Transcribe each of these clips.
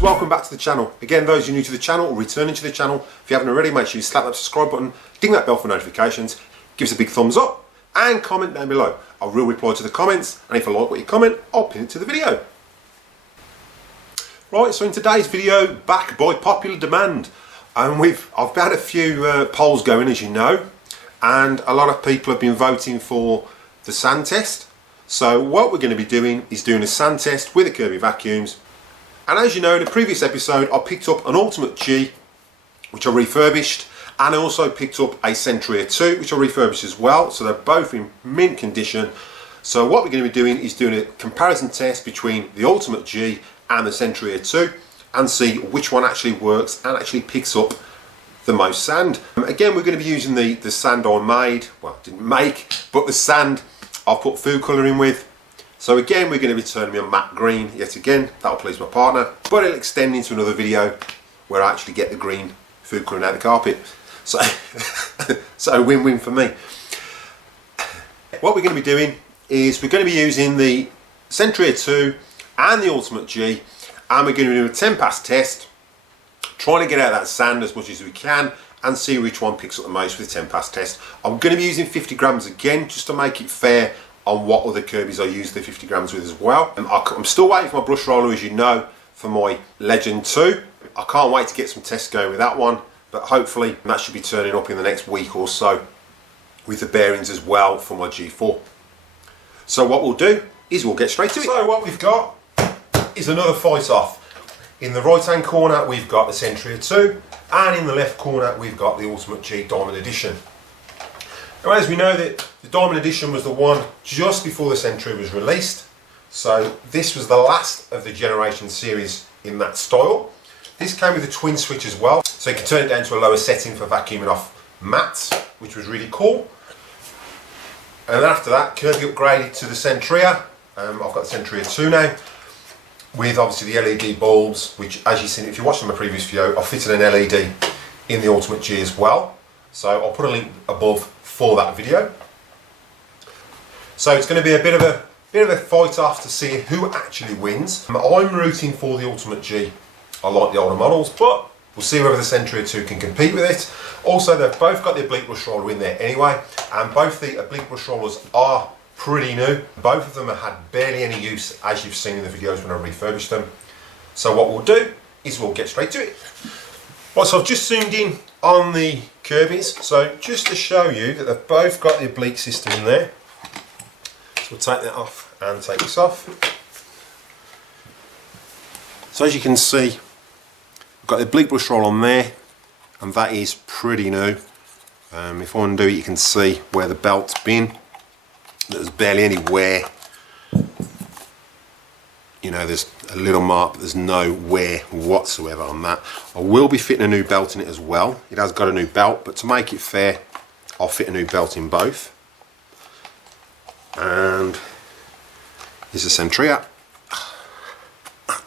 viewers, welcome back to the channel. Again, those who are new to the channel or returning to the channel, if you haven't already, make sure you slap that subscribe button, ding that bell for notifications, give us a big thumbs up and comment down below. I will reply to the comments, and if I like what you comment, I'll pin it to the video. Right, so in today's video, back by popular demand, and I've had a few polls going, as you know, and a lot of people have been voting for the sand test. So what we're going to be doing is doing a sand test with the Kirby Vacuums. And as you know, in the previous episode I picked up an Ultimate G, which I refurbished, and I also picked up a Sentria II, which I refurbished as well. So they're both in mint condition. So what we're going to be doing is doing a comparison test between the Ultimate G and the Sentria II, and see which one actually works and actually picks up the most sand. Again, we're going to be using the sand I made, well, didn't make, but the sand I've put food colour in with. So again, we're going to be turning me on matte green yet again. That'll please my partner, but it'll extend into another video where I actually get the green food colouring out of the carpet. So, so win-win for me. What we're going to be doing is we're going to be using the Sentria II and the Ultimate G, and we're going to do a 10 pass test, trying to get out that sand as much as we can and see which one picks up the most with the 10 pass test. I'm going to be using 50 grams again, just to make it fair on what other Kirbys I use the 50 grams with as well. And I'm still waiting for my brush roller, as you know, for my Legend 2. I can't wait to get some tests going with that one, but hopefully that should be turning up in the next week or so with the bearings as well for my G4. So what we'll do is we'll get straight to it. So what we've got is another fight off. In the right hand corner we've got the Sentria II, and in the left corner we've got the Ultimate G Diamond Edition. Now, as we know, that the Diamond Edition was the one just before the Sentria was released, so this was the last of the Generation series in that style. This came with a twin switch as well, so you can turn it down to a lower setting for vacuuming off mats, which was really cool. And then after that, Kirby upgraded to the Sentria. I've got the Sentria II now, with obviously the LED bulbs, which, as you've seen, if you watched my previous video, I fitted an LED in the Ultimate G as well. So I'll put a link above for that video. So it's going to be a bit of a fight off to see who actually wins. I'm rooting for the Ultimate G. I like the older models, but we'll see whether the Sentria II can compete with it. Also, they've both got the oblique brush roller in there anyway, and both the oblique brush rollers are pretty new. Both of them have had barely any use, as you've seen in the videos when I refurbished them. So what we'll do is we'll get straight to it. Right, so I've just zoomed in on the Kirbys, so just to show you that they've both got the oblique system in there. So we'll take that off and take this off. So as you can see, I've got the oblique brush roll on there, and that is pretty new. If I undo it, you can see where the belt's been. There's barely any wear. You know, there's a little mark, but there's no wear whatsoever on that. I will be fitting a new belt in it as well. It has got a new belt, but to make it fair, I'll fit a new belt in both. And here's the Sentria.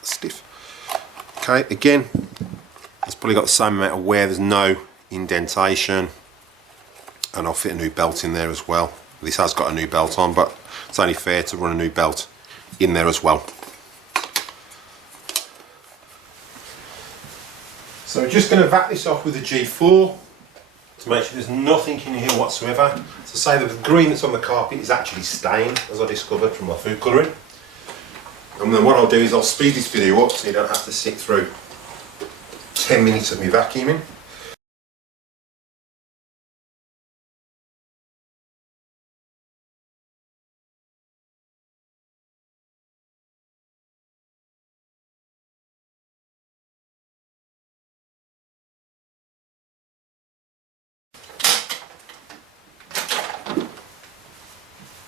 Stiff. Okay, again, it's probably got the same amount of wear. There's no indentation, and I'll fit a new belt in there as well. This has got a new belt on, but it's only fair to run a new belt in there as well. So we're just going to vac this off with the G4 to make sure there's nothing in here whatsoever. To say that the green that's on the carpet is actually stained, as I discovered from my food colouring. And then what I'll do is I'll speed this video up so you don't have to sit through 10 minutes of me vacuuming.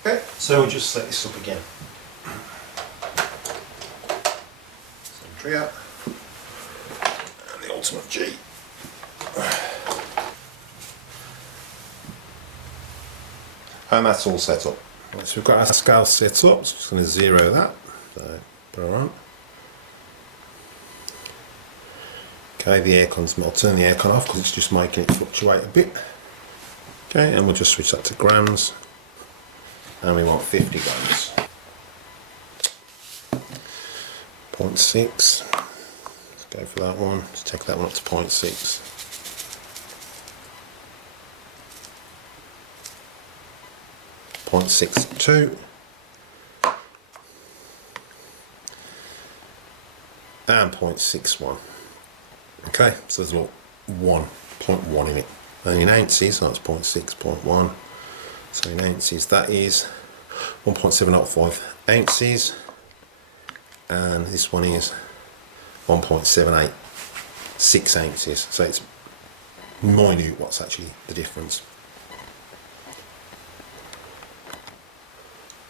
Okay, so we'll just set this up again. Sentria and the Ultimate G. And that's all set up. Right, so we've got our scale set up, so I'm just going to zero that. So put it on. Okay, the aircon's, I'll turn the aircon off because it's just making it fluctuate a bit. Okay, and we'll just switch that to grams. And we want 50 grams. 0.6. go for that one. Let's take that one up to 0.6. .62 and 0.61. Okay, so there's a little 1.1 in it. And in ounces, so that's 0.6, 0.1. So in ounces, that is 1.705 ounces, and this one is 1.786 ounces. So it's minute what's actually the difference.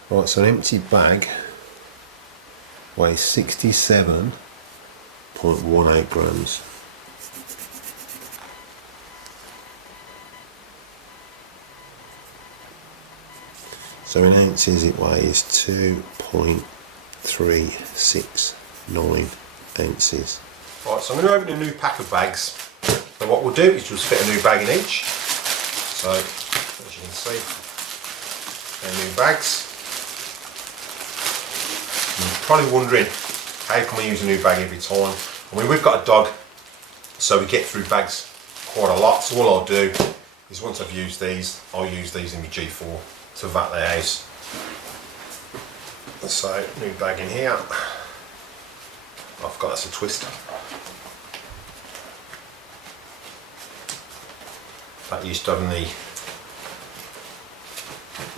Right, so an empty bag weighs 67.18 grams. So in ounces it weighs 2.369 ounces. Right, so I'm going to open a new pack of bags. And what we'll do is just fit a new bag in each. So, as you can see, they're new bags. You're probably wondering, how can we use a new bag every time? I mean, we've got a dog, so we get through bags quite a lot. So all I'll do is once I've used these, I'll use these in my G4 to vac the house. So, new bag in here. I forgot that's a twister. That used to have the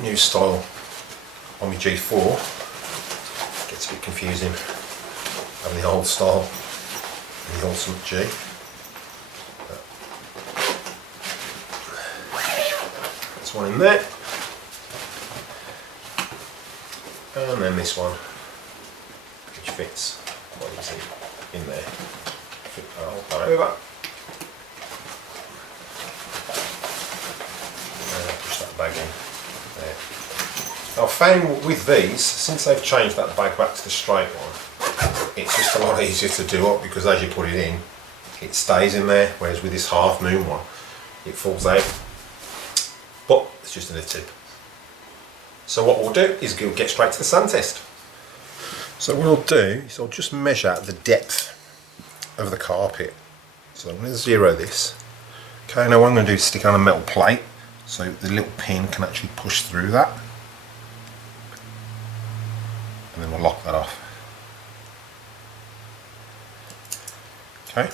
new style on my G4. Gets a bit confusing having the old style and the Ultimate G. There's one in there. And then this one, which fits quite easy in there. Flip that over. And push that bag in there. Now I've found with these, since they've changed that bag back to the straight one, it's just a lot easier to do up, because as you put it in, it stays in there, whereas with this half moon one, it falls out. But it's just a tip. So what we'll do is we'll get straight to the sand test. So what I'll do is I'll just measure the depth of the carpet. So I'm going to zero this. Okay, now what I'm going to do is stick it on a metal plate so the little pin can actually push through that. And then we'll lock that off. Okay.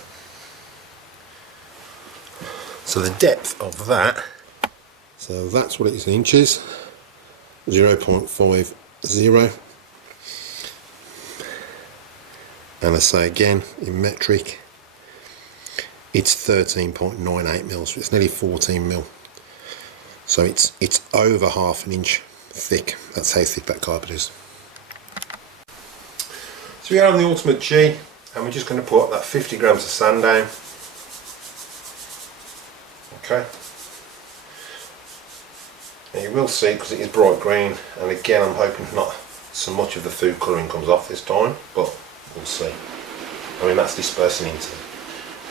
So the depth of that, so that's what it is in inches. 0.50, and I say again in metric it's 13.98 mils, so it's nearly 14 mil, so it's over half an inch thick. That's how thick that carpet is. So we are on the Ultimate G, and we're just going to put that 50 grams of sand down. Okay. Now you will see, because it is bright green, and again I'm hoping not so much of the food colouring comes off this time, but we'll see. I mean, that's dispersing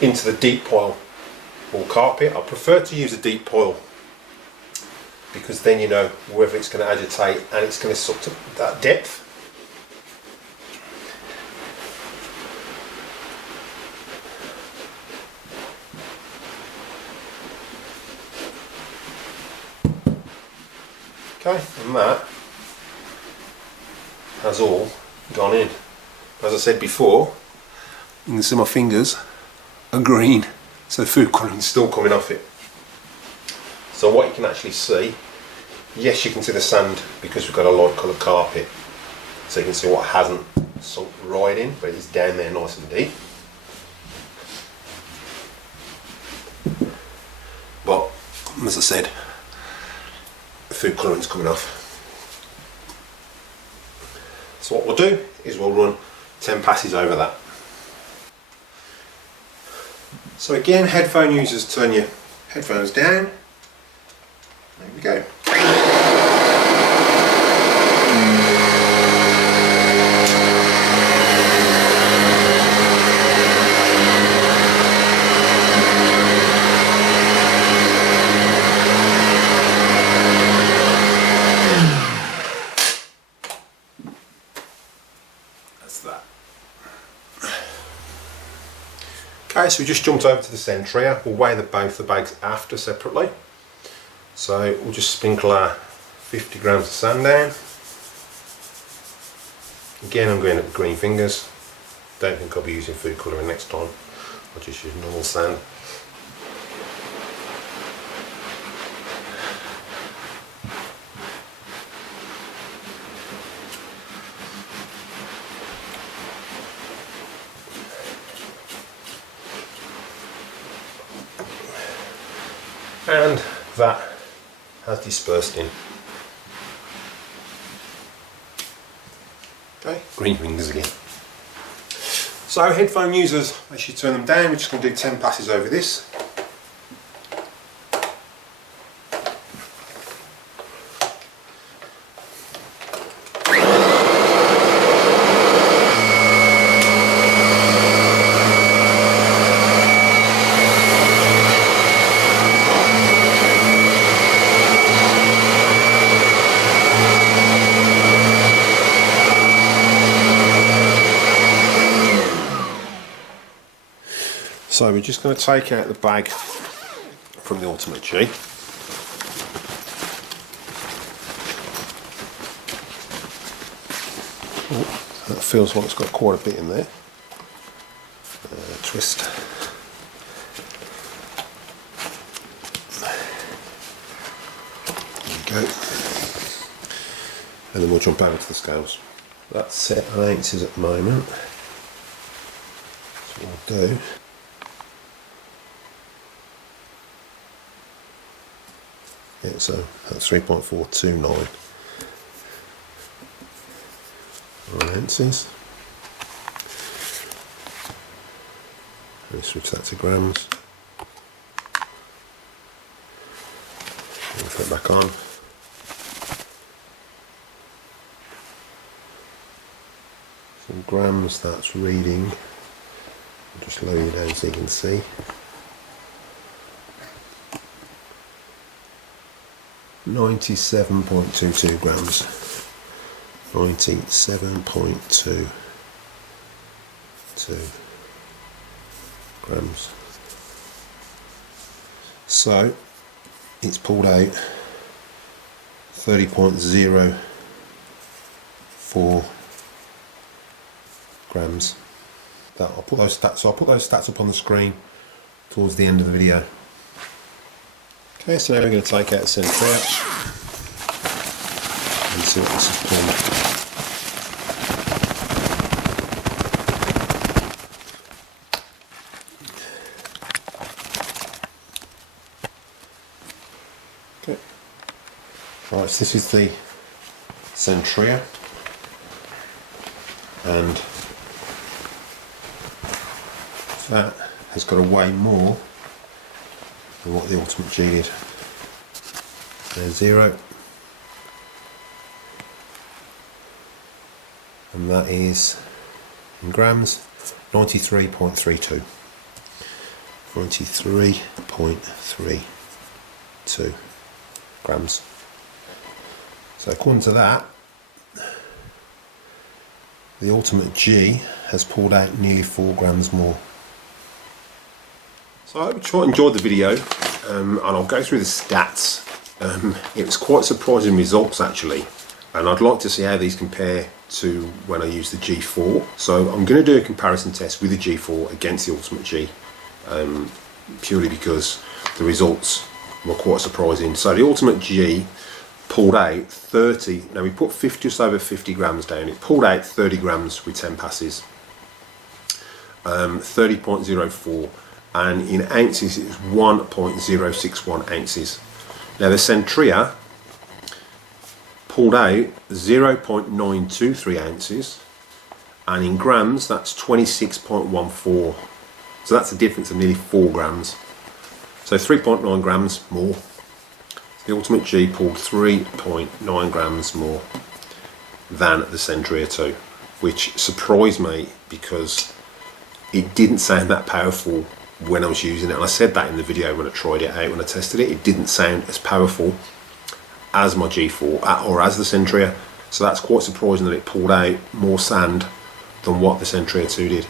into the deep pile wool carpet. I prefer to use a deep pile, because then you know whether it's going to agitate and it's going to suck to that depth. Okay, and that has all gone in. As I said before, you can see my fingers are green, so the food colouring is still coming off it. So what you can actually see, yes, you can see the sand because we've got a light coloured carpet, so you can see what hasn't sunk right in, but it's down there nice and deep. But as I said, the food colouring's coming off. So what we'll do is we'll run 10 passes over that. So again, headphone users, turn your headphones down. There we go. Okay, so we just jumped over to the Sentria. We'll weigh both the bags after separately. So we'll just sprinkle our 50 grams of sand down. Again, I'm going at the green fingers. Don't think I'll be using food colouring next time. I'll just use normal sand. And that has dispersed in. Okay, green fingers again. So headphone users, they should turn them down. We're just going to do 10 passes over this. So we're just going to take out the bag from the Ultimate G. Oh, that feels like it's got quite a bit in there. Twist. There we go. And then we'll jump over to the scales. That's set on ounces at the moment. So what we'll do. Yeah, so that's 3.429 ounces. Let me switch that to grams. And put it back on. So grams, that's reading. I'll just lower it down so you can see. 97.22 grams. 97.22 grams. So it's pulled out 30.04 grams. I'll put those stats up on the screen towards the end of the video. Okay, so now we're going to take out the Sentria and see what this is pulling. Okay, right, so this is the Sentria, and that has got to weigh more than what the Ultimate G did. There's 0, and that is in grams 93.32. 93.32 grams. So according to that, the Ultimate G has pulled out nearly 4 grams more. So I hope you enjoyed the video, and I'll go through the stats. It was quite surprising results actually, and I'd like to see how these compare to when I use the G4. So I'm going to do a comparison test with the G4 against the Ultimate G, purely because the results were quite surprising. So the Ultimate G pulled out 30, now we put just over 50 grams down, it pulled out 30 grams with 10 passes, 30.04, and in ounces it was 1.061 ounces. Now the Sentria pulled out 0.923 ounces, and in grams that's 26.14, so that's a difference of nearly 4 grams, so 3.9 grams more. The Ultimate G pulled 3.9 grams more than the Sentria II, which surprised me because it didn't sound that powerful when I was using it, and I said that in the video when I tried it out, when I tested it. It didn't sound as powerful as my G4 or as the Sentria, so that's quite surprising that it pulled out more sand than what the Sentria II did.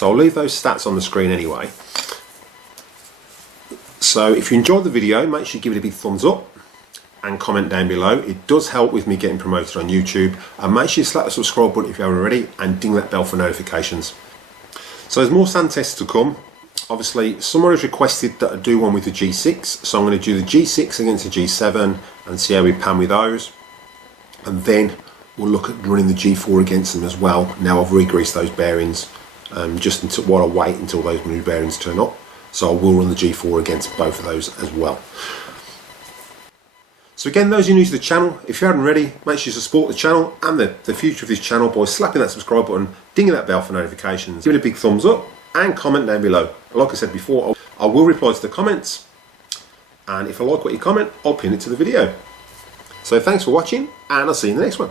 So I'll leave those stats on the screen anyway. So if you enjoyed the video, make sure you give it a big thumbs up and comment down below. It does help with me getting promoted on YouTube. And make sure you slap the subscribe button if you haven't already and ding that bell for notifications. So there's more sand tests to come. Obviously someone has requested that I do one with the G6, so I'm going to do the G6 against the G7 and see how we pan with those, and then we'll look at running the G4 against them as well. Now I've re-greased those bearings, just until while I wait until those new bearings turn up, so I will run the G4 against both of those as well. So again, those who are new to the channel, if you haven't already, make sure you support the channel and the future of this channel by slapping that subscribe button, dinging that bell for notifications, give it a big thumbs up and comment down below. Like I said before, I will reply to the comments, and if I like what you comment, I'll pin it to the video. So thanks for watching, and I'll see you in the next one.